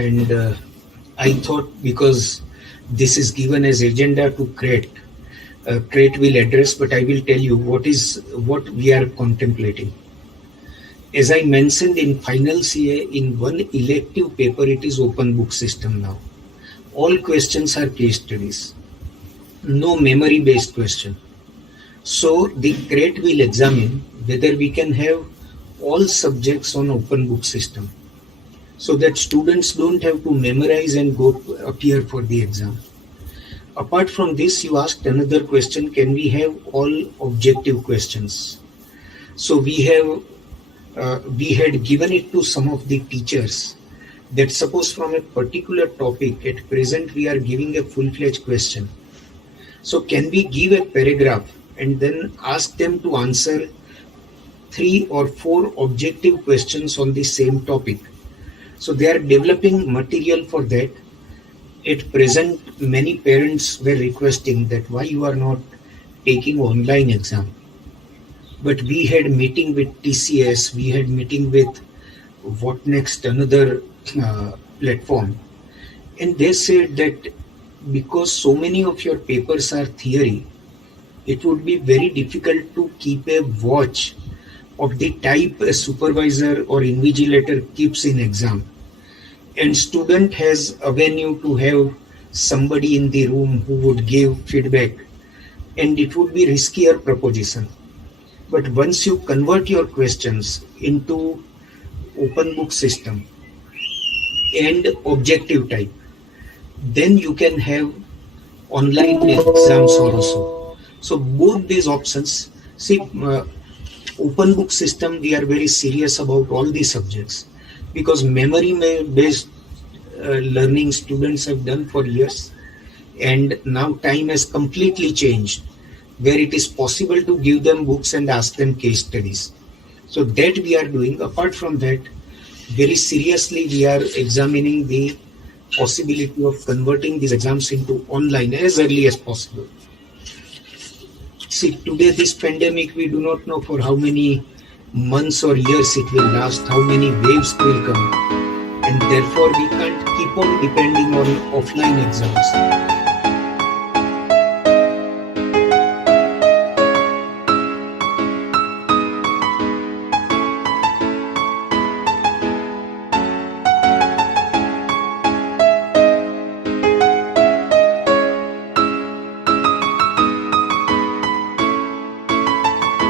and I thought, because this is given as agenda to CREAT, CREAT will address, but I will tell you what we are contemplating. As I mentioned in final CA, in one elective paper, it is open book system now. All questions are case studies, no memory based question. So the CREAT will examine whether we can have all subjects on open book system, so that students don't have to memorize and go appear for the exam. Apart from this, you asked another question, can we have all objective questions? So we had given it to some of the teachers that suppose from a particular topic, at present we are giving a full-fledged question. So can we give a paragraph and then ask them to answer 3 or 4 objective questions on the same topic? So they are developing material for that. At present, many parents were requesting that why you are not taking online exam. But we had meeting with TCS, we had meeting with What Next, another platform, and they said that because so many of your papers are theory, it would be very difficult to keep a watch of the type a supervisor or invigilator keeps in exam. And student has avenue to have somebody in the room who would give feedback, and it would be riskier proposition. But once you convert your questions into open book system and objective type, then you can have online exams also. So both these options, see, open book system, we are very serious about all these subjects, because memory based learning students have done for years, and now time has completely changed, where it is possible to give them books and ask them case studies. So that we are doing. Apart from that, very seriously we are examining the possibility of converting these exams into online as early as possible. See, today this pandemic, we do not know for how many months or years it will last, how many waves will come, and therefore we can't keep on depending on offline exams.